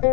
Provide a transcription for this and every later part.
Good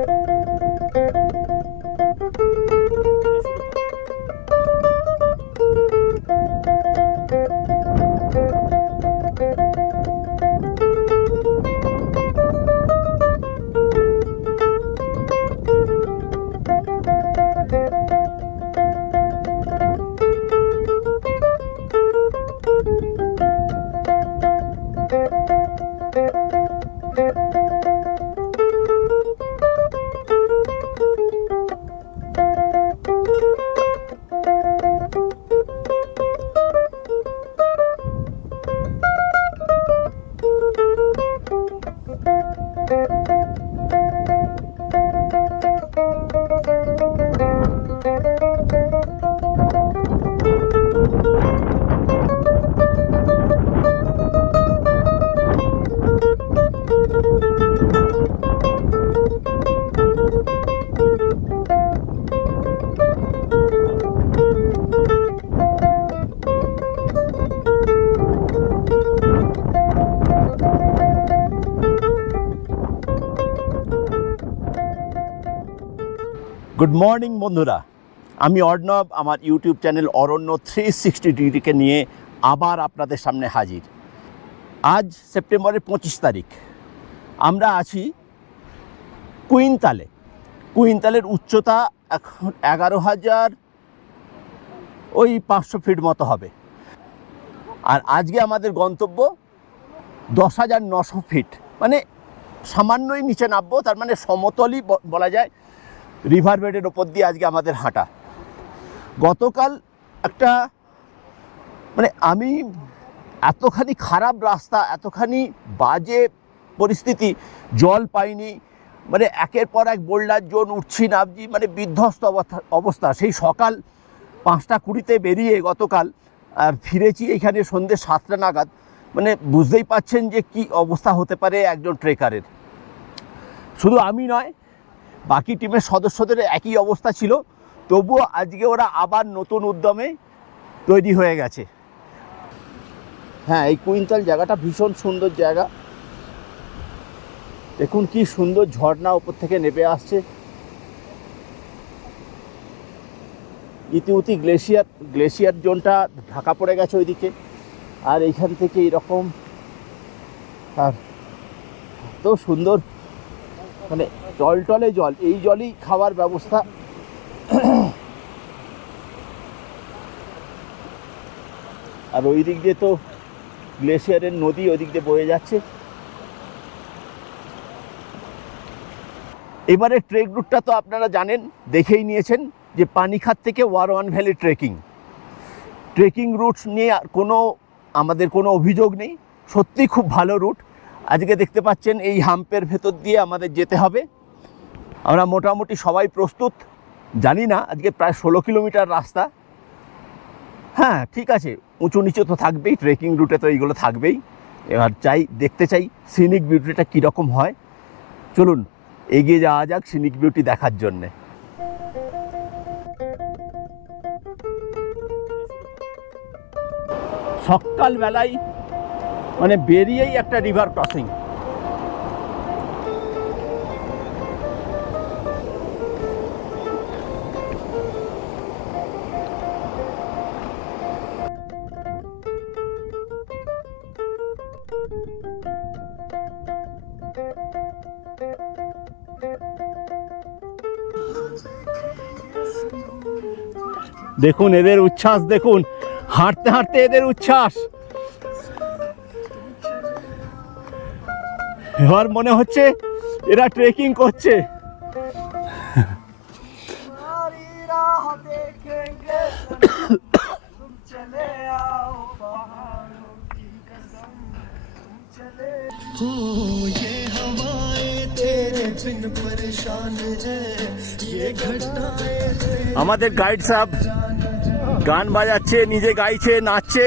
morning বন্ধুরা, আমি অর্ণব আমার ইউটিউব চ্যানেল অরণ্য 360 ডিগ্রিকে নিয়ে আবার আপনাদের সামনে হাজির। আজ সেপ্টেম্বরের 25 তারিখ। আমরা আছি কুইন্তালে। কুইন্তালের উচ্চতা এখন 11,500 ফিট মতো হবে। আর আজকে আমাদের গন্তব্য 10,900 ফিট, মানে সামান্যই নিচে নামবো। তার মানে সমতলই বলা যায়। রিভার বেডের ওপর দিয়ে আজকে আমাদের হাঁটা। গতকাল একটা মানে আমি এতখানি খারাপ রাস্তা, এতখানি বাজে পরিস্থিতি, জল পাইনি, মানে একের পর এক বোল্ডার জোন, উঠছি নামছি, মানে বিধ্বস্ত অবস্থা। সেই সকাল 5:20 বেরিয়ে গতকাল আর ফিরেছি এখানে সন্ধ্যে 7টা নাগাদ। মানে বুঝতেই পাচ্ছেন যে কি অবস্থা হতে পারে একজন ট্রেকারের। শুধু আমি নয়, বাকি টিমের সদস্যদের একই অবস্থা ছিল। তবুও আজকে ওরা আবার নতুন উদ্যমে তৈরি হয়ে গেছে। হ্যাঁ, এই কুইন্তাল জায়গাটা ভীষণ সুন্দর জায়গা। দেখুন কি সুন্দর ঝর্ণা ওপর থেকে নেমে আসছে। ইতিউতি গ্লেশিয়ার জোনটা ঢাকা পড়ে গেছে ওইদিকে। আর এইখান থেকে এরকম, আর এত সুন্দর, মানে টলটলে জল। এই জলই খাওয়ার ব্যবস্থা। আর ওই দিক দিয়ে তো গ্লেশিয়ারের নদী ওই দিক দিয়ে বয়ে যাচ্ছে। এবারে ট্রেক রুটটা তো আপনারা জানেন, দেখেই নিয়েছেন যে পানিখাত থেকে ওয়ারওয়ান ভ্যালি ট্রেকিং রুট নিয়ে আমাদের কোনো অভিযোগ নেই। সত্যি খুব ভালো রুট। আজকে দেখতে পাচ্ছেন এই হাম্পের ভেতর দিয়ে আমাদের যেতে হবে। আমরা মোটামুটি সবাই প্রস্তুত। জানি না, আজকে প্রায় 16 কিলোমিটার রাস্তা। হ্যাঁ ঠিক আছে, উঁচু নিচু তো থাকবেই, ট্রেকিং রুটে তো এইগুলো থাকবেই। এবার দেখতে চাই সিনিক বিউটিটা কীরকম হয়। চলুন এগিয়ে যাওয়া যাক সিনিক বিউটি দেখার জন্যে। সকালবেলায় মানে বেরিয়েই একটা রিভার ক্রসিং। দেখুন এদের উচ্ছ্বাস, দেখুন হাঁটতে হাঁটতে এদের উচ্ছ্বাস। এবার মনে হচ্ছে এরা ট্রেকিং করছে। আমাদের গাইড সাহেব গান বাজাচ্ছে, নিজে গাইছে, নাচছে।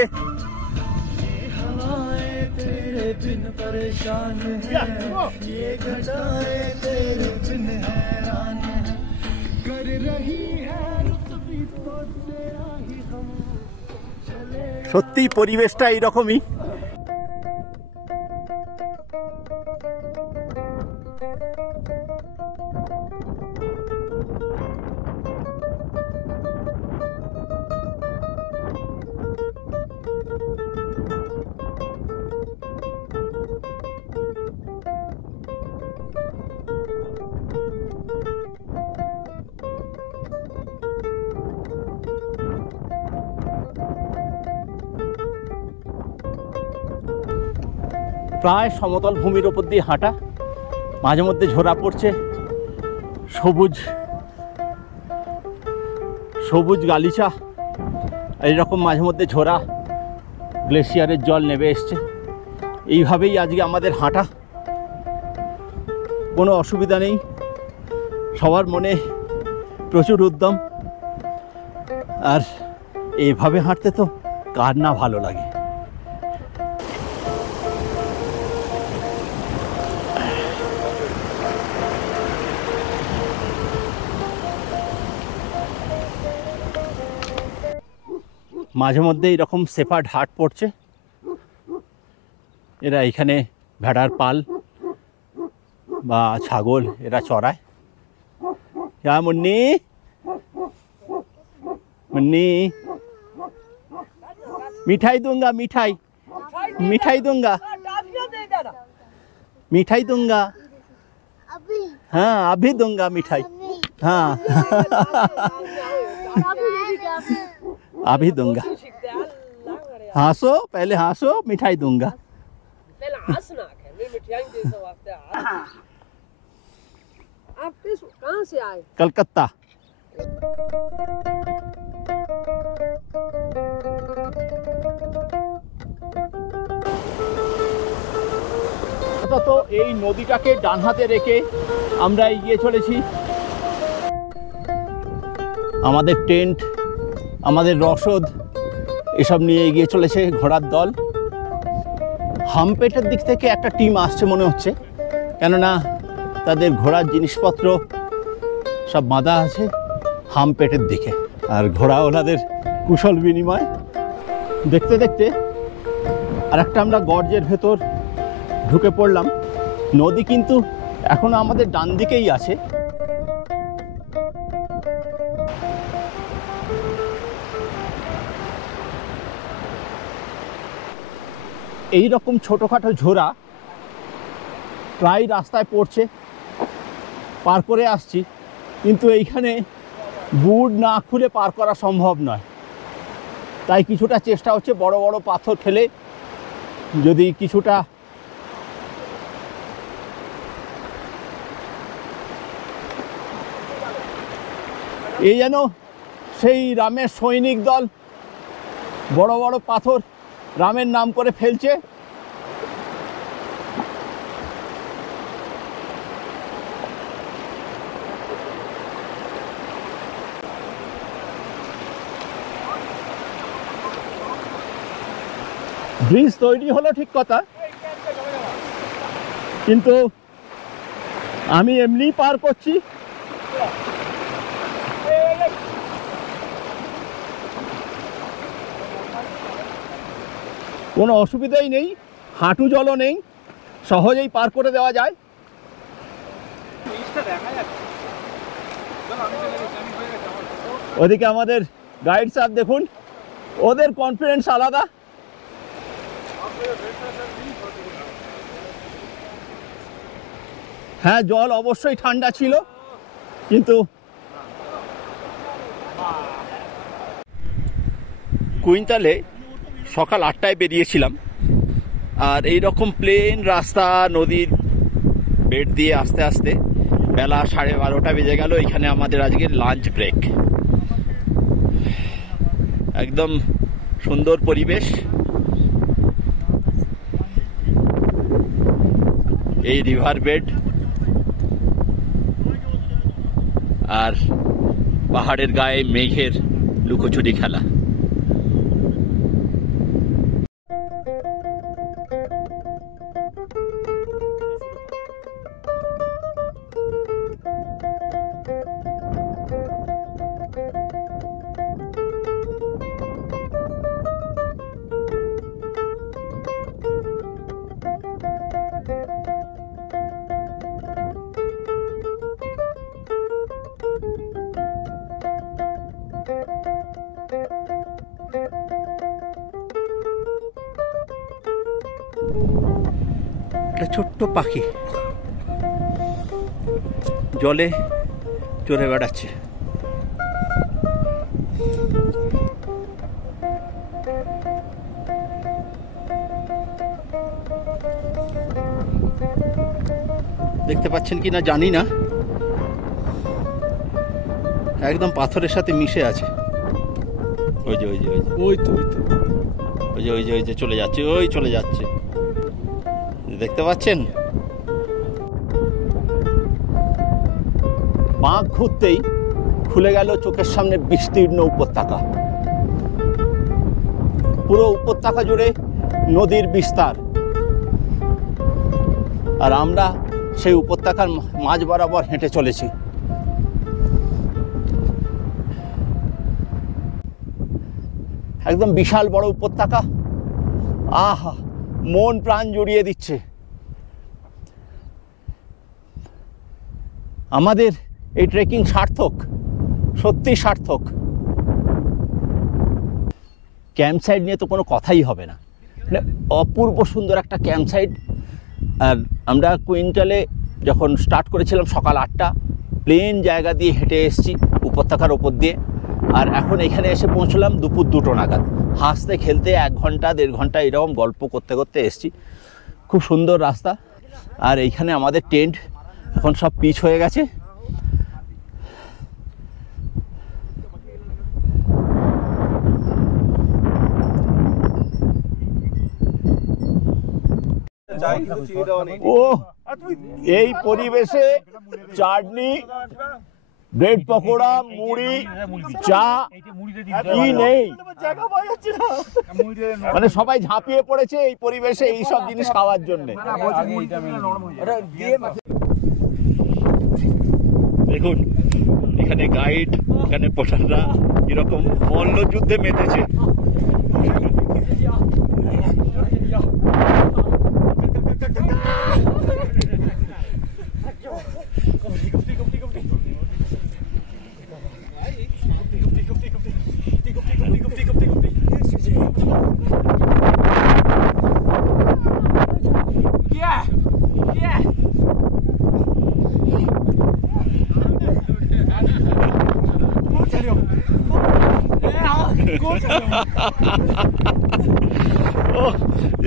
সত্যি পরিবেশটা এইরকমই। প্রায় সমতল ভূমির ওপর দিয়ে হাঁটা, মাঝে মধ্যে ঝরা পড়ছে, সবুজ সবুজ গালিচা, এইরকম মাঝে মধ্যে ঝরা, গ্লেশিয়ারের জল নেমে এসছে। এইভাবেই আজকে আমাদের হাঁটা, কোনো অসুবিধা নেই, সবার মনে প্রচুর উদ্যম। আর এইভাবে হাঁটতে তো কার না ভালো লাগে। মাঝে মধ্যে এরকম সেপার্ড হাট পড়ছে, এরা এখানে ভেড়ার পাল বা ছাগল এরা চড়ায়। মুন্নি মুন্নি, মিঠাই दूंगा, मिठाई मिठाई दूंगा, मिठाई दूंगा, हाँ अभी दूंगा मिठाई, हाँ अभी दूंगा। हंसो पहले, हंसो, मिठाई दूंगा। आप कहाँ से आए? कलकत्ता। তো এই নদীটাকে ডান হাতে রেখে আমরা এগিয়ে চলেছি। আমাদের টেন্ট, আমাদের রসদ এসব নিয়ে এগিয়ে চলেছে ঘোড়ার দল। হামপেটের দিক থেকে একটা টিম আসছে মনে হচ্ছে, কেননা তাদের ঘোড়ার জিনিসপত্র সব বাঁধা আছে হামপেটের দিকে। আর ঘোড়া ওনাদের কুশল বিনিময় দেখতে দেখতে আর একটা আমরা গর্জের ভেতর ঢুকে পড়লাম। নদী কিন্তু এখনো আমাদের ডান দিকেই আছে। এই রকম ছোটোখাটো ঝোড়া প্রায় রাস্তায় পড়ছে, পার করে আসছি, কিন্তু এইখানে বুট না খুলে পার করা সম্ভব নয়। তাই কিছুটা চেষ্টা হচ্ছে বড় বড় পাথর ফেলে যদি কিছুটা এই যেন সেই রামের সৈনিক দল বড় বড় পাথর রামের নাম করে ফেলছে। ব্রিজ তৈরি হলো ঠিক কথা, কিন্তু আমি এমনি পার করছি। কোনো অসুবিধাই নেই, হাঁটু জলও নেই, সহজেই পার করে দেওয়া যায়। ওদিকে আমাদের গাইড সাহেব দেখুন, ওদের কনফিডেন্স আলাদা। হ্যাঁ, জল অবশ্যই ঠান্ডা ছিল, কিন্তু কুইন্টালে সকাল 8টায় বেরিয়েছিলাম। আর এই রকম প্লেন রাস্তা নদীর বেড দিয়ে আস্তে আস্তে বেলা 12:30 বেজে গেল। এখানে আমাদের আজকে লাঞ্চ ব্রেক। একদম সুন্দর পরিবেশ, এই রিভার বেড আর পাহাড়ের গায়ে মেঘের লুকোচুরি খেলা। একটা ছোট্ট পাখি জলে চড়ে বেড়াচ্ছে। দেখতে পাচ্ছেন কি না জানি না, একদম পাথরের সাথে মিশে আছে। ওই যে ওই যে ওই যে ওই তো ওই তো ওই যে ওই যে ওই যে চলে যাচ্ছে, ওই চলে যাচ্ছে, দেখতে পাচ্ছেন। বাঁক ঘুরতেই খুলে গেল চোখের সামনে বিস্তীর্ণ উপত্যকা। পুরো উপত্যকা জুড়ে নদীর বিস্তার, আর আমরা সেই উপত্যকার মাঝ বরাবর হেঁটে চলেছি। একদম বিশাল বড় উপত্যকা, আহা, মন প্রাণ জুড়িয়ে দিচ্ছে। আমাদের এই ট্রেকিং সার্থক, সত্যি সার্থক। ক্যাম্প সাইট নিয়ে তো কোনো কথাই হবে না, মানে অপূর্ব সুন্দর একটা ক্যাম্প সাইট। আর আমরা কুইন্টালে যখন স্টার্ট করেছিলাম সকাল 8টা, প্লেন জায়গা দিয়ে হেঁটে এসেছি উপত্যকার ওপর দিয়ে, আর এখন এখানে এসে পৌঁছলাম দুপুর 2টো নাগাদ। হাসতে খেলতে 1 ঘন্টা 1.5 ঘন্টা এরকম গল্প করতে করতে এসেছি। খুব সুন্দর রাস্তা, আর এইখানে আমাদের টেন্ট এখন সব পিচ হয়ে গেছে। ও এই পরিবেশে চাটনি, ব্রেড পকোড়া, মুড়ি, চা কি নেই, মানে সবাই ঝাঁপিয়ে পড়েছে এই পরিবেশে এই সব জিনিস খাওয়ার জন্য। দেখুন এখানে গাইড, এখানে পোটাররা কিরকম মল্লযুদ্ধে মেতেছে।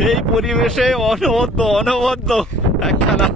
এই পরিবেশে অনবদ্য অনবদ্য একখানা।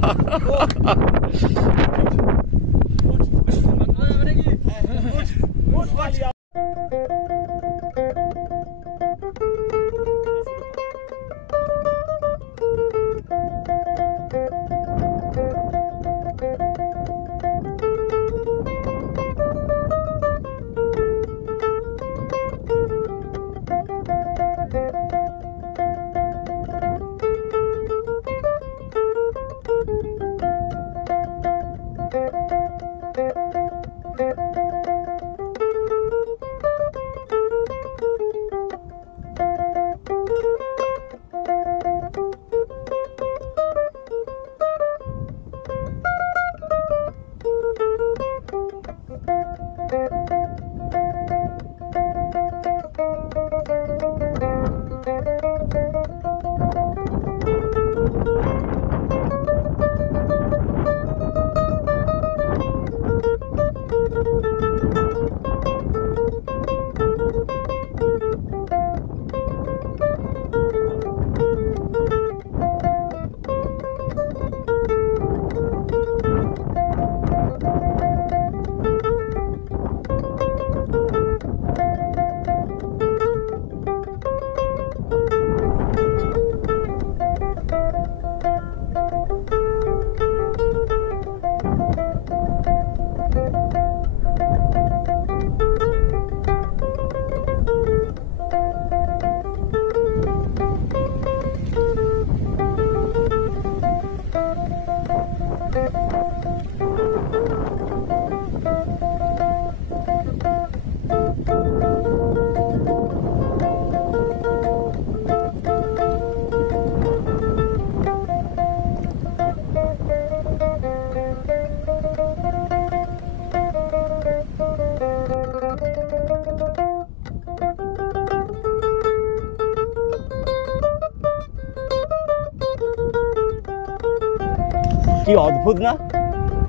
কি অদ্ভুত না,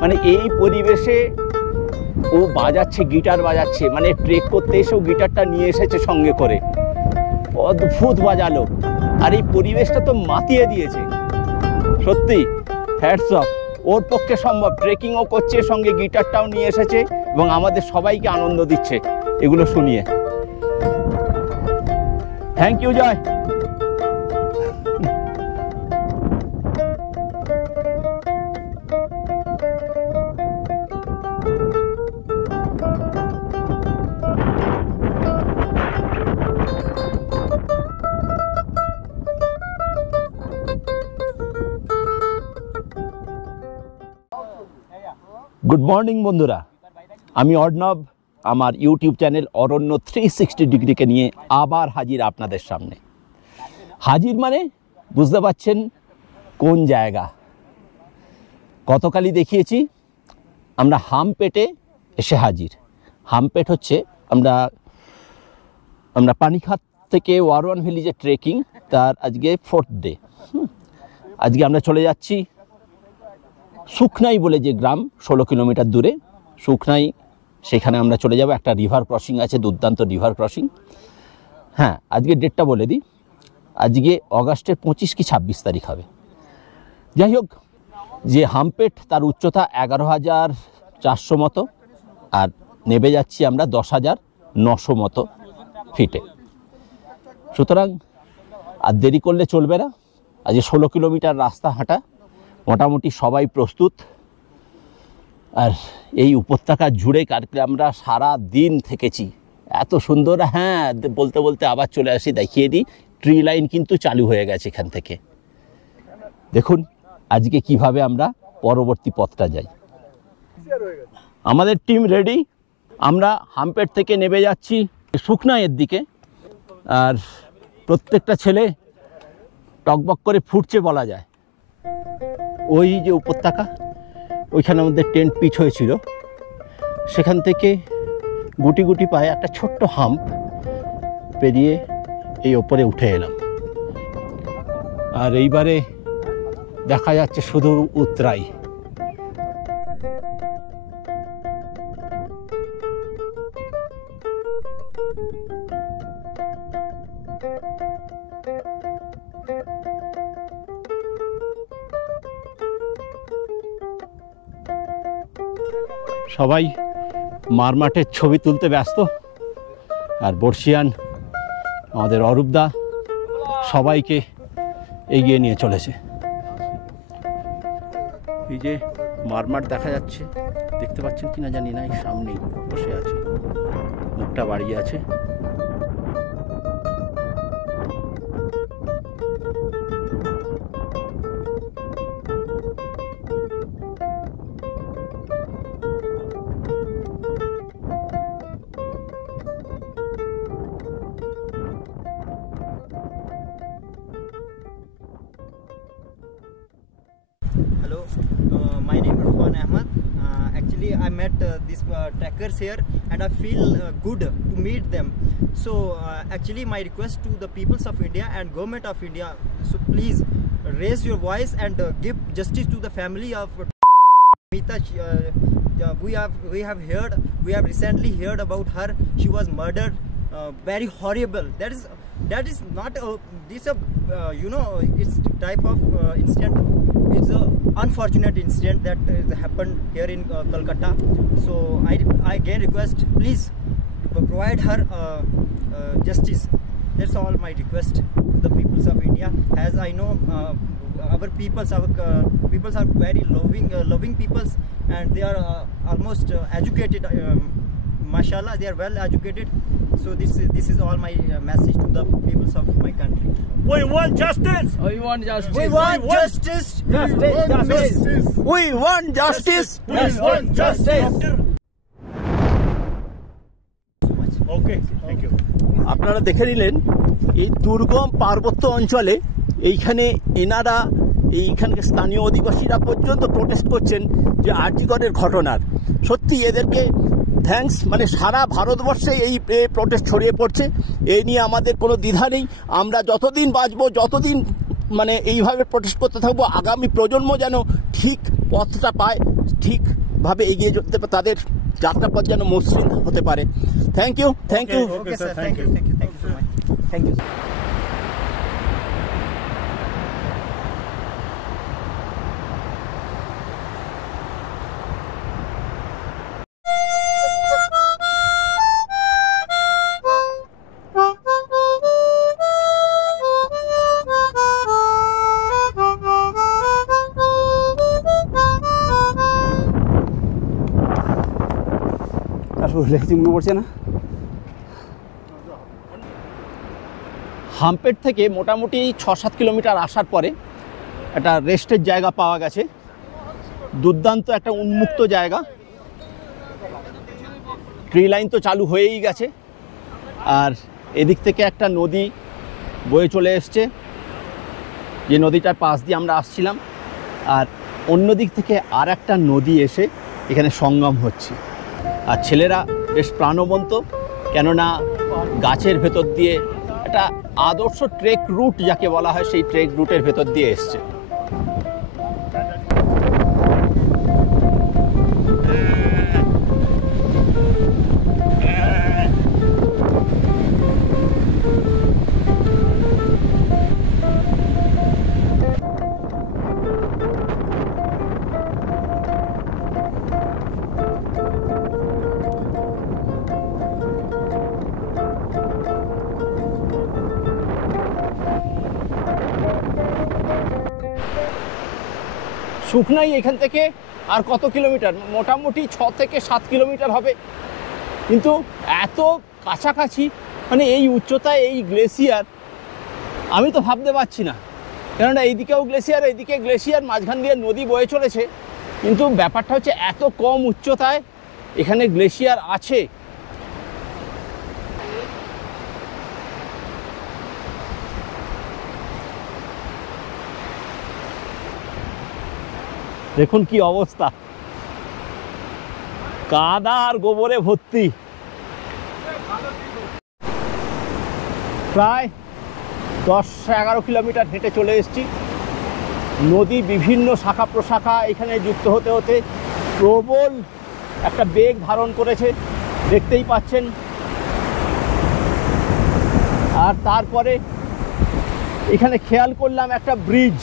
মানে এই পরিবেশে ও বাজাচ্ছে, গিটার বাজাচ্ছে, মানে ট্রেক করতে এসেও গিটারটা নিয়ে এসেছে সঙ্গে করে, অদ্ভুত বাজালো। আর এই পরিবেশটা তো মাতিয়ে দিয়েছে, সত্যি হ্যাটস অফ। ওর পক্ষে সম্ভব, ট্রেকিংও করছে, সঙ্গে গিটারটাও নিয়ে এসেছে এবং আমাদের সবাইকে আনন্দ দিচ্ছে এগুলো শুনিয়ে। Thank you Joy. Good morning বন্ধুরা, আমি অর্ণব, আমার ইউটিউব চ্যানেল অরণ্য 360 ডিগ্রিকে নিয়ে আবার হাজির আপনাদের সামনে। হাজির মানে বুঝতে পারছেন কোন জায়গা। গতকালই দেখিয়েছি আমরা হামপেটে এসে হাজির। হামপেট হচ্ছে আমরা পানিখাত থেকে ওয়ারওয়ান ভিলেজে ট্রেকিং, তার আজকে 4th ডে। আজকে আমরা চলে যাচ্ছি সুখনাই বলে যে গ্রাম 16 কিলোমিটার দূরে, সুখনাই, সেখানে আমরা চলে যাব। একটা রিভার ক্রসিং আছে, দুর্দান্ত রিভার ক্রসিং। হ্যাঁ, আজকে ডেটটা বলে দিই, আজকে অগাস্টের 25 কি 26 তারিখ হবে। যাই হোক, যে হামপেট তার উচ্চতা 11,400 মতো, আর নেমে যাচ্ছি আমরা 10,900 মতো ফিটে। সুতরাং আর দেরি করলে চলবে না। আজকে 16 কিলোমিটার রাস্তা হাঁটা, মোটামুটি সবাই প্রস্তুত। আর এই উপত্যকা জুড়ে কালকে আমরা সারা দিন থেকেছি, এত সুন্দর। হ্যাঁ, বলতে বলতে আবার চলে আসি, দেখিয়ে দিই, ট্রি লাইন কিন্তু চালু হয়ে গেছে এখান থেকে। দেখুন আজকে কিভাবে আমরা পরবর্তী পথটা যাই। আমাদের টিম রেডি, আমরা হামপেট থেকে নেমে যাচ্ছি সুখনাইয়ের দিকে। আর প্রত্যেকটা ছেলে টকবক করে ফুটছে বলা যায়। ওই যে উপত্যকা, ওইখানে আমাদের টেন্ট পিচ হয়েছিল, সেখান থেকে গুটি গুটি পায়ে একটা ছোট্ট হাম্প পেরিয়ে এই ওপরে উঠে এলাম। আর এইবারে দেখা যাচ্ছে শুধু উতরাই। সবাই মারমাঠের ছবি তুলতে ব্যস্ত, আর বর্ষিয়ান আমাদের অরূপদা সবাইকে এগিয়ে নিয়ে চলেছে। এই যে মারমাঠ দেখা যাচ্ছে, দেখতে পাচ্ছেন কিনা জানি না, এই সামনেই বসে আছে, মুখটা বাড়িয়ে আছে। Hello, my name is Irfan Ahmed. Actually, I met these trekkers here, and I feel good to meet them. So, actually, my request to the peoples of India and government of India: so please raise your voice and give justice to the family of Mita. We have recently heard about her. She was murdered. Very horrible. That is not this it's type of incident. It's an unfortunate incident that happened here in Kolkata. So I again request, please provide her justice. That's all my request to the peoples of India. As I know, our peoples are very loving peoples, and they are almost educated. Mashallah, they are well educated. So this is all my message to the peoples of my country. We want justice. We want justice. We want justice. We want justice. We want justice. Okay, thank you. আপনারা দেখে নিলেন এই দুর্গম পার্বত্য অঞ্চলে এইখানে এনারা, এইখানকার স্থানীয় অধিবাসীরা পর্যন্ত প্রোটেস্ট করছেন যে আরজিগড়ের ঘটনার। সত্যি এদেরকে থ্যাঙ্কস, মানে সারা ভারতবর্ষে এই প্রোটেস্ট ছড়িয়ে পড়ছে। এই নিয়ে আমাদের কোনো দ্বিধা নেই। আমরা যতদিন বাঁচবো, যতদিন মানে এইভাবে প্রোটেস্ট করতে থাকবো, আগামী প্রজন্ম যেন ঠিক পথটা পায়, ঠিকভাবে এগিয়ে যেতে পারে, তাদের যাত্রাপথ যেন মসৃণ হতে পারে। Thank you, thank you. Okay, sir. Thank you so much. Thank you. শুরু লেগেছি মনে পড়ছে না। হামপেট থেকে মোটামুটি 6-7 কিলোমিটার আসার পরে একটা রেস্টের জায়গা পাওয়া গেছে। দুর্দান্ত একটা উন্মুক্ত জায়গা। ট্রি লাইন তো চালু হয়েই গেছে, আর এদিক থেকে একটা নদী বয়ে চলে এসছে, যে নদীটার পাশ দিয়ে আমরা আসছিলাম। আর অন্য দিক থেকে আর একটা নদী এসে এখানে সঙ্গম হচ্ছে। আর ছেলেরা বেশ প্রাণবন্ত, কেননা গাছের ভেতর দিয়ে একটা আদর্শ ট্রেক রুট যাকে বলা হয়, সেই ট্রেক রুটের ভেতর দিয়ে এসছে। শুকনাই এখান থেকে আর কত কিলোমিটার, মোটামুটি 6 থেকে 7 কিলোমিটার হবে, কিন্তু এত কাছাকাছি, মানে এই উচ্চতায় এই গ্লেসিয়ার আমি তো ভাবতে পারছি না। কেননা এইদিকেও গ্লেসিয়ার, এইদিকে গ্লেসিয়ার, মাঝখান দিয়ে নদী বয়ে চলেছে, কিন্তু ব্যাপারটা হচ্ছে এত কম উচ্চতায় এখানে গ্লেসিয়ার আছে। দেখুন কি অবস্থা, কাদা আর গোবরে ভর্তি। প্রায় 10-11 কিলোমিটার হেঁটে চলে এসেছি। নদী বিভিন্ন শাখা প্রশাখা এখানে যুক্ত হতে হতে প্রবল একটা বেগ ধারণ করেছে, দেখতেই পাচ্ছেন। আর তারপরে এখানে খেয়াল করলাম একটা ব্রিজ।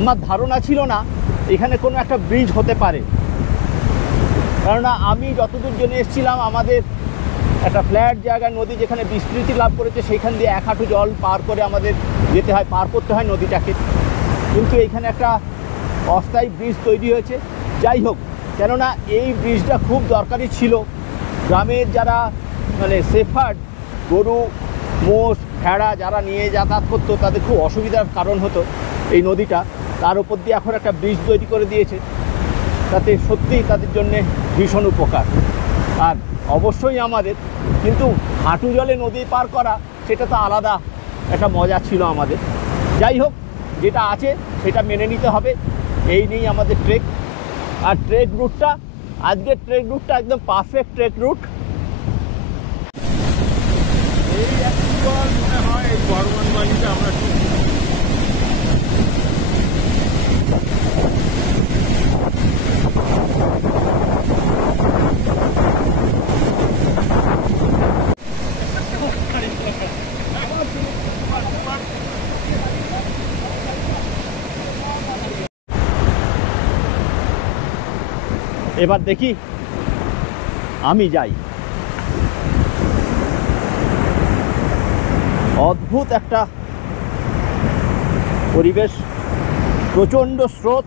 আমার ধারণা ছিল না এখানে কোনো একটা ব্রিজ হতে পারে, কেননা আমি যতদূর জেনে এসেছিলাম আমাদের একটা ফ্ল্যাট জায়গায় নদী যেখানে বিস্তৃতি লাভ করেছে, সেইখান দিয়ে 1 হাঁটু জল পার করে আমাদের যেতে হয়, পার করতে হয় নদীটাকে। কিন্তু এইখানে একটা অস্থায়ী ব্রিজ তৈরি হয়েছে। যাই হোক, কেননা এই ব্রিজটা খুব দরকারি ছিল। গ্রামের যারা মানে সেফার্ড, গরু মোষ ভেড়া যারা নিয়ে যাতায়াত করতো, তাদের খুব অসুবিধার কারণ হতো এই নদীটা। তার উপর দিয়ে এখন একটা ব্রিজ তৈরি করে দিয়েছে, তাতে সত্যিই তাদের জন্যে ভীষণ উপকার। আর অবশ্যই আমাদের, কিন্তু হাঁটু জলে নদী পার করা সেটা তো আলাদা একটা মজা ছিল আমাদের। যাই হোক, যেটা আছে সেটা মেনে নিতে হবে। এই নিয়েই আমাদের ট্রেক। আর ট্রেক রুটটা, আজকের ট্রেক রুটটা একদম পারফেক্ট ট্রেক রুট। এই একবার মনে হয় এই বর্মনগঞ্জে আমরা এবার দেখি আমি যাই। অদ্ভুত একটা পরিবেশ, প্রচণ্ড স্রোত,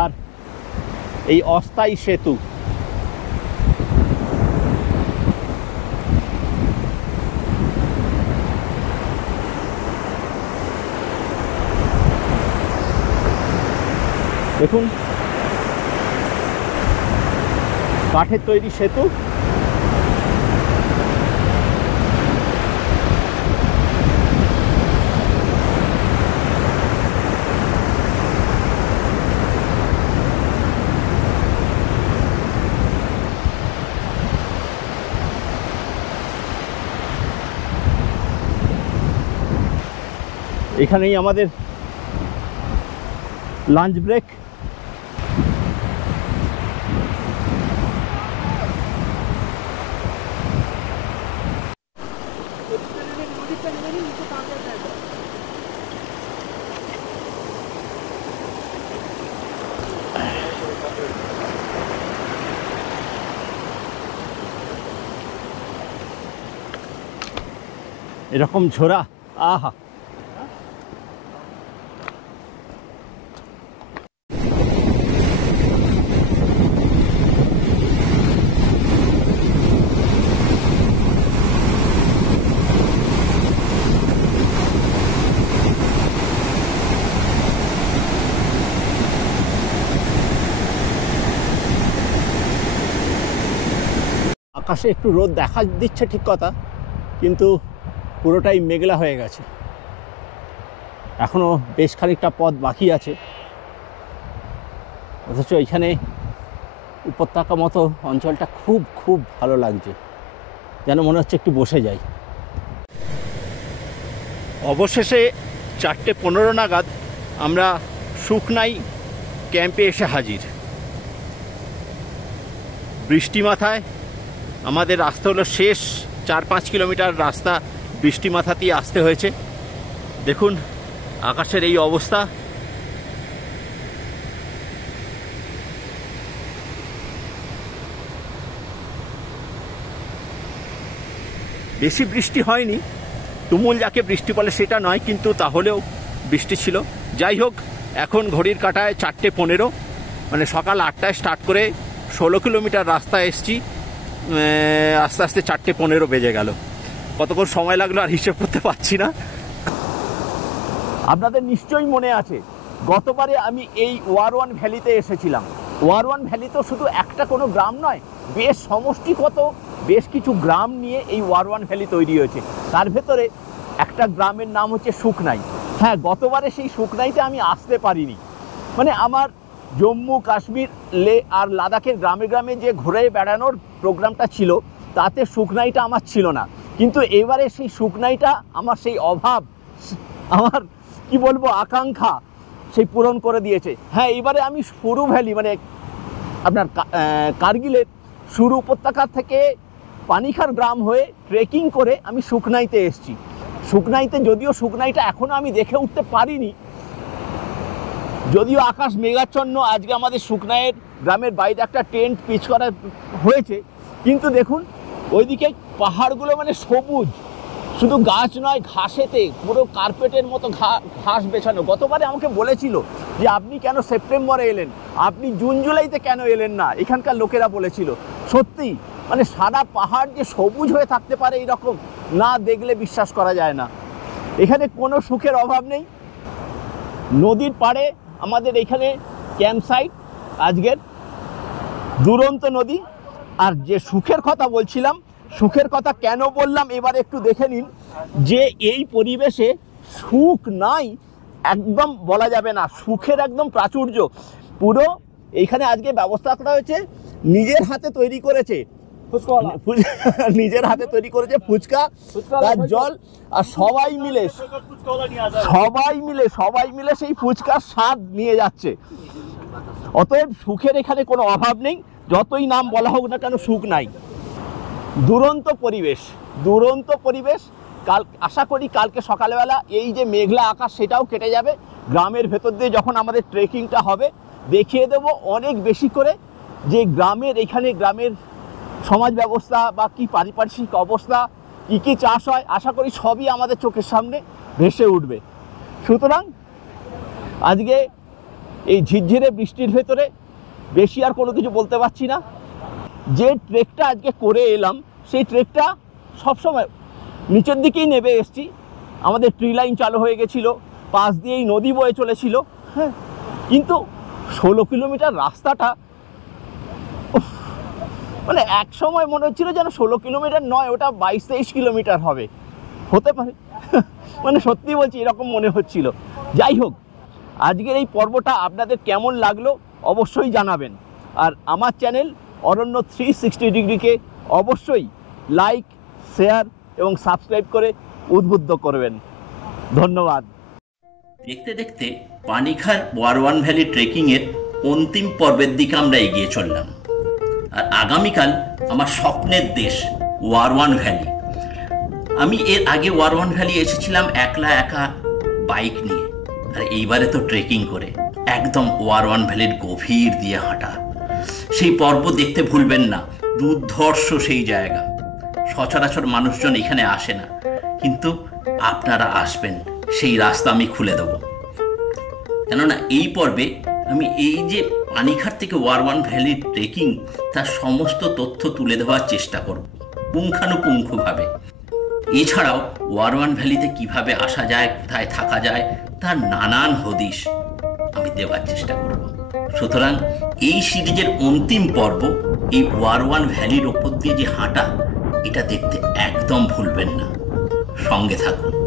আর এই অস্থায়ী সেতু। দেখুন, কাঠের তৈরি সেতু। এখানেই আমাদের লাঞ্চ ব্রেক। এরকম ঝোরা, আহা। আকাশে একটু রোদ দেখা দিচ্ছে ঠিক কথা, কিন্তু পুরোটাই মেঘলা হয়ে গেছে। এখনও বেশ খানিকটা পথ বাকি আছে, অথচ এখানে উপত্যকা মতো অঞ্চলটা খুব খুব ভালো লাগছে, যেন মনে হচ্ছে একটু বসে যাই। অবশেষে 4:15 নাগাদ আমরা শুকনাই ক্যাম্পে এসে হাজির। বৃষ্টি মাথায় আমাদের রাস্তা হলো শেষ 4-5 কিলোমিটার রাস্তা বৃষ্টি মাথাতেই আসতে হয়েছে। দেখুন আকাশের এই অবস্থা। বেশি বৃষ্টি হয়নি, তুমুল যাকে বৃষ্টি বলে সেটা নয়, কিন্তু তাহলেও বৃষ্টি ছিল। যাই হোক, এখন ঘড়ির কাঁটায় 4:15, মানে সকাল 8টায় স্টার্ট করে 16 কিলোমিটার রাস্তা এসছি, আস্তে আস্তে 4:15 বেজে গেল। কতক্ষণ সময় লাগলো আর হিসেব করতে পারছি না। আপনাদের নিশ্চয়ই মনে আছে, গতবারে আমি এই ওয়ারওয়ান ভ্যালিতে এসেছিলাম। ওয়ারওয়ান ভ্যালি তো শুধু একটা কোনো গ্রাম নয়, বেশ সমষ্টিগত বেশ কিছু গ্রাম নিয়ে এই ওয়ারওয়ান ভ্যালি তৈরি হয়েছে। তার ভেতরে একটা গ্রামের নাম হচ্ছে শুকনাই। হ্যাঁ, গতবারে সেই শুকনাইতে আমি আসতে পারিনি, মানে আমার জম্মু কাশ্মীর লে আর লাদাখের গ্রামে গ্রামে যে ঘুরে বেড়ানোর প্রোগ্রামটা ছিল, তাতে শুকনাইটা আমার ছিল না। কিন্তু এবারে সেই শুকনাইটা আমার সেই অভাব, আমার কি বলবো আকাঙ্ক্ষা, সেই পূরণ করে দিয়েছে। হ্যাঁ, এবারে আমি সুরু ভ্যালি, মানে আপনার কার্গিলের সুরু উপত্যকা থেকে পানিখার গ্রাম হয়ে ট্রেকিং করে আমি শুকনাইতে এসেছি। শুকনাইতে যদিও শুকনাইটা এখনও আমি দেখে উঠতে পারিনি, যদিও আকাশ মেঘাচ্ছন্ন। আজকে আমাদের শুকনাইয়ের গ্রামের বাইরে একটা টেন্ট পিচ করা হয়েছে, কিন্তু দেখুন ওইদিকে পাহাড়গুলো মানে সবুজ, শুধু গাছ নয়, ঘাসেতে পুরো কার্পেটের মতো ঘাস বেছানো। গতবারে আমাকে বলেছিল যে আপনি কেন সেপ্টেম্বরে এলেন, আপনি জুন জুলাইতে কেন এলেন না, এখানকার লোকেরা বলেছিল। সত্যি মানে সারা পাহাড় যে সবুজ হয়ে থাকতে পারে এরকম না দেখলে বিশ্বাস করা যায় না। এখানে কোনো সুখের অভাব নেই। নদীর পাড়ে আমাদের এখানে ক্যাম্প সাইট, আজকের দুরন্ত নদী। আর যে সুখের কথা বলছিলাম, সুখের কথা কেন বললাম এবার একটু দেখে নিন। যে এই পরিবেশে সুখ নাই একদম বলা যাবে না, সুখের একদম প্রাচুর্য। পুরো এইখানে আজকে ব্যবস্থা করা হয়েছে, নিজের হাতে তৈরি করেছে, নিজের হাতে তৈরি করেছে ফুচকা, তার জল, আর সবাই মিলে সেই ফুচকার স্বাদ নিয়ে যাচ্ছে। অতএব সুখের এখানে কোনো অভাব নেই, যতই নাম বলা হোক না কেন সুখ নাই। দুরন্ত পরিবেশ। কাল আশা করি কালকে সকালবেলা এই যে মেঘলা আকাশ সেটাও কেটে যাবে। গ্রামের ভেতর দিয়ে যখন আমাদের ট্রেকিংটা হবে, দেখিয়ে দেবো অনেক বেশি করে যে গ্রামের সমাজ ব্যবস্থা বা কি পারিপার্শ্বিক অবস্থা, কী চাষ হয়, আশা করি সবই আমাদের চোখের সামনে ভেসে উঠবে। সুতরাং আজকে এই ঝিরঝিরে বৃষ্টির ভেতরে বেশি আর কোনো কিছু বলতে পারছি না। যে ট্রেকটা আজকে করে এলাম, সেই ট্রেকটা সবসময় নিচের দিকেই নেমে এসেছি। আমাদের ট্রি লাইন চালু হয়ে গেছিলো, পাশ দিয়েই নদী বয়ে চলেছিল। হ্যাঁ, কিন্তু 16 কিলোমিটার রাস্তাটা মানে এক সময় মনে হচ্ছিল যেন 16 কিলোমিটার নয়, ওটা 22-23 কিলোমিটার হতে পারে। মানে সত্যি বলছি, এরকম মনে হচ্ছিল। যাই হোক, আজকের এই পর্বটা আপনাদের কেমন লাগলো অবশ্যই জানাবেন। আর আমার চ্যানেল অরণ্য 360 ডিগ্রিকে অবশ্যই লাইক, শেয়ার এবং সাবস্ক্রাইব করে উদ্বুদ্ধ করবেন। ধন্যবাদ। দেখতে দেখতে পানিখার ওয়ারওয়ান ভ্যালি ট্রেকিংয়ের অন্তিম পর্বের দিকে আমরা এগিয়ে চললাম। আর আগামীকাল আমার স্বপ্নের দেশ ওয়ারওয়ান ভ্যালি। আমি এর আগে ওয়ারওয়ান ভ্যালি এসেছিলাম একা বাইক নিয়ে, আর এইবারে তো ট্রেকিং করে একদম ওয়ারওয়ান ভ্যালির গভীর দিয়ে হাঁটা। সেই পর্ব দেখতে ভুলবেন না, দুর্ধর্ষ সেই জায়গা। সচরাচর মানুষজন এখানে আসে না, কিন্তু আপনারা আসবেন, সেই রাস্তা আমি খুলে দেব। কেননা এই পর্বে আমি এই যে পানিখার থেকে ওয়ারওয়ান ভ্যালির ট্রেকিং, তার সমস্ত তথ্য তুলে দেওয়ার চেষ্টা করব পুঙ্খানুপুঙ্খভাবে। এছাড়াও ওয়ারওয়ান ভ্যালিতে কিভাবে আসা যায়, কোথায় থাকা যায়, তার নানান হদিশ আমি দেওয়ার চেষ্টা করব। সুতরাং এই সিরিজের অন্তিম পর্ব এই ওয়ারওয়ান ভ্যালির ওপর দিয়ে যে হাঁটা, এটা দেখতে একদম ভুলবেন না। সঙ্গে থাকুন।